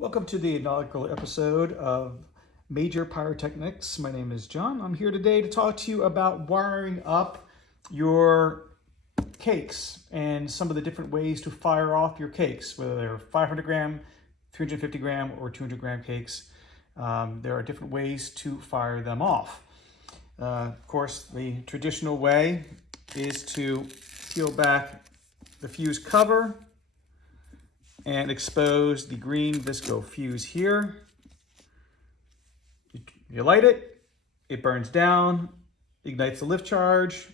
Welcome to the inaugural episode of Major Pyrotechnics. My name is John. I'm here today to talk to you about wiring up your cakes and some of the different ways to fire off your cakes, whether they're 500 gram, 350 gram, or 200 gram cakes. There are different ways to fire them off. Of course, the traditional way is to peel back the fuse cover and expose the green visco fuse here. You light it, it burns down, ignites the lift charge,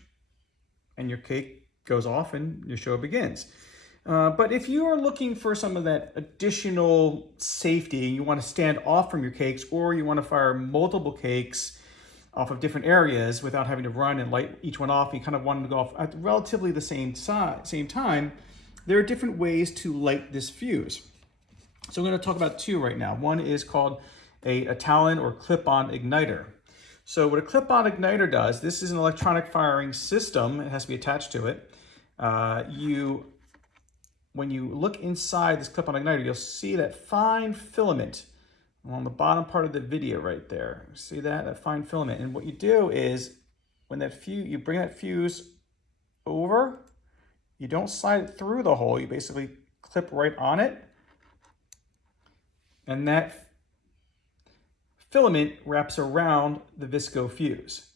and your cake goes off and your show begins. But if you are looking for some of that additional safety, you want to stand off from your cakes, or you want to fire multiple cakes off of different areas without having to run and light each one off, you kind of want them to go off at relatively the same time, there are different ways to light this fuse. So I'm going to talk about two right now. One is called a Talon or clip-on igniter. So what a clip-on igniter does, this is an electronic firing system. It has to be attached to it. When you look inside this clip-on igniter, you'll see that fine filament on the bottom part of the video right there. See that fine filament? And what you do is when you bring that fuse over, you don't slide it through the hole, you basically clip right on it. And that filament wraps around the visco fuse.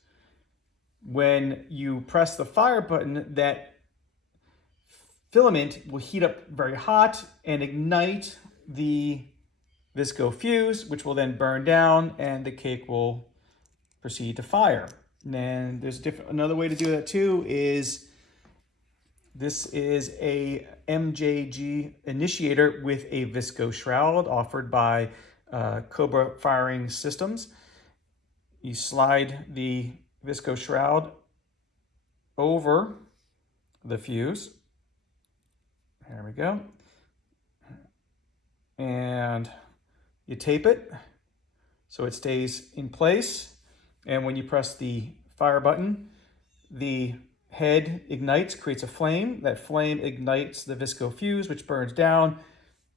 When you press the fire button, that filament will heat up very hot and ignite the visco fuse, which will then burn down and the cake will proceed to fire. And there's another way to do that too is this is a MJG initiator with a visco shroud offered by Cobra Firing Systems. You slide the visco shroud over the fuse. There we go. And you tape it so it stays in place. And when you press the fire button, the head ignites, creates a flame. That flame ignites the visco fuse, which burns down,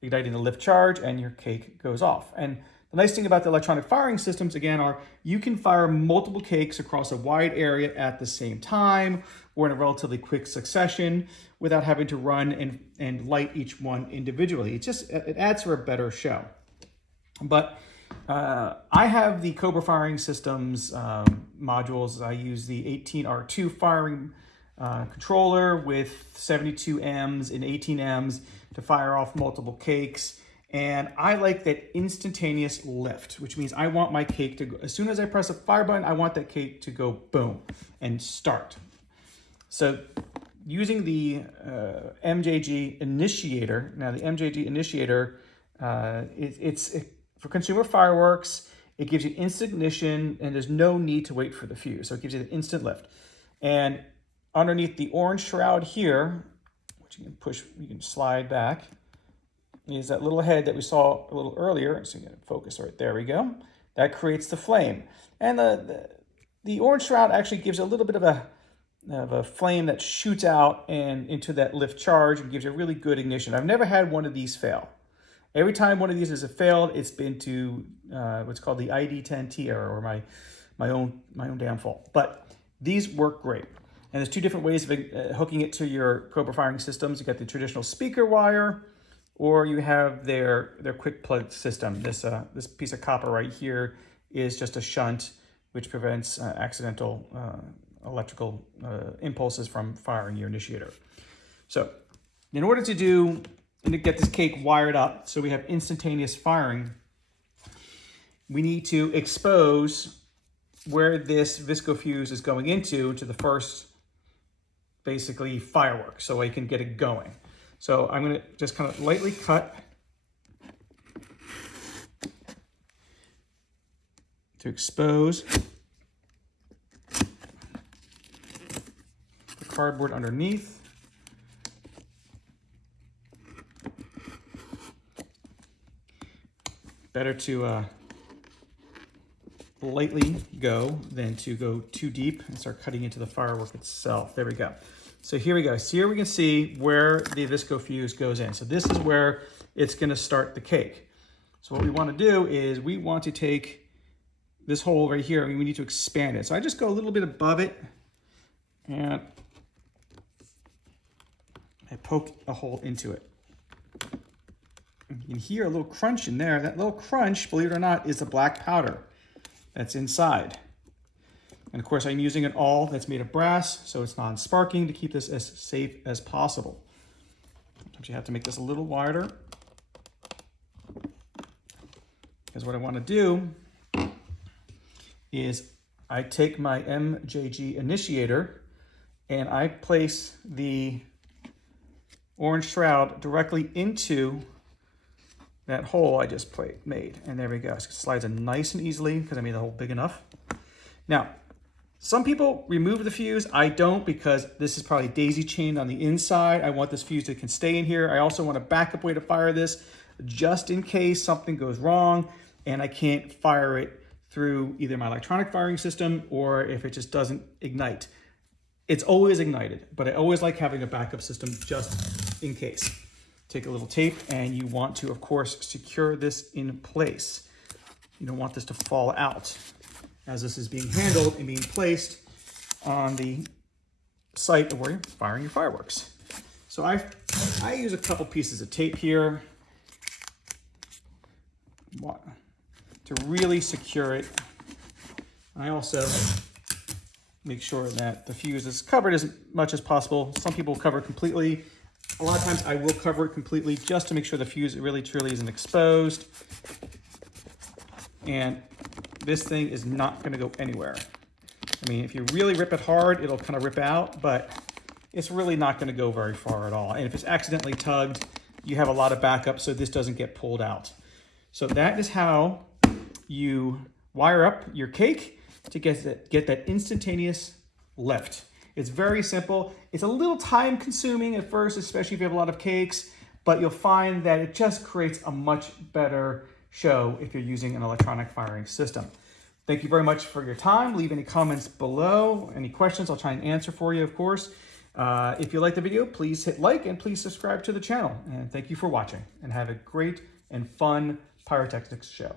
igniting the lift charge, and your cake goes off. And the nice thing about the electronic firing systems, again, are you can fire multiple cakes across a wide area at the same time or in a relatively quick succession without having to run and light each one individually. It adds for a better show. But I have the Cobra Firing Systems modules. I use the 18R2 firing controller with 72 Ms and 18 Ms to fire off multiple cakes. And I like that instantaneous lift, which means I want my cake to go, as soon as I press a fire button, I want that cake to go boom and start. So using the MJG initiator, now the MJG initiator, it's for consumer fireworks. It gives you instant ignition and there's no need to wait for the fuse. So it gives you an instant lift. And underneath the orange shroud here, which you can slide back, is that little head that we saw a little earlier. So you can focus right there. We go. That creates the flame. And the orange shroud actually gives a little bit of a flame that shoots out and into that lift charge and gives you a really good ignition. I've never had one of these fail. Every time one of these has failed, it's been to what's called the ID10T error, or my own damn fault. But these work great. And there's two different ways of hooking it to your Cobra Firing Systems. You got the traditional speaker wire, or you have their quick plug system. This piece of copper right here is just a shunt, which prevents accidental electrical impulses from firing your initiator. So in order to get this cake wired up so we have instantaneous firing, we need to expose where this visco fuse is going into the first, basically, firework, so I can get it going. So I'm going to just kind of lightly cut to expose the cardboard underneath. Better to lightly go than to go too deep and start cutting into the firework itself. There we go. So here we go. So here we can see where the visco fuse goes in. So this is where it's going to start the cake. So what we want to do is we want to take this hole right here and we need to expand it. So I just go a little bit above it and I poke a hole into it. You can hear a little crunch in there. That little crunch, believe it or not, is the black powder that's inside. And of course I'm using an awl that's made of brass, so it's non-sparking to keep this as safe as possible. Sometimes you have to make this a little wider. Because what I want to do is I take my MJG initiator and I place the orange shroud directly into that hole I just made. And there we go. So it slides in nice and easily because I made the hole big enough. Now, some people remove the fuse. I don't, because this is probably daisy chained on the inside. I want this fuse that can stay in here. I also want a backup way to fire this just in case something goes wrong and I can't fire it through either my electronic firing system or if it just doesn't ignite. It's always ignited, but I always like having a backup system just in case. Take a little tape and you want to, of course, secure this in place. You don't want this to fall out as this is being handled and being placed on the site of where you're firing your fireworks. So I use a couple pieces of tape here to really secure it. I also make sure that the fuse is covered as much as possible. Some people cover it completely. A lot of times I will cover it completely just to make sure the fuse really truly isn't exposed. And this thing is not going to go anywhere. I mean, if you really rip it hard, it'll kind of rip out, but it's really not going to go very far at all. And if it's accidentally tugged, you have a lot of backup so this doesn't get pulled out. So that is how you wire up your cake to get that instantaneous lift. It's very simple. It's a little time consuming at first, especially if you have a lot of cakes, but you'll find that it just creates a much better show if you're using an electronic firing system. Thank you very much for your time. Leave any comments below. Any questions, I'll try and answer for you, of course. If you like the video, please hit like and please subscribe to the channel. And thank you for watching and have a great and fun pyrotechnics show.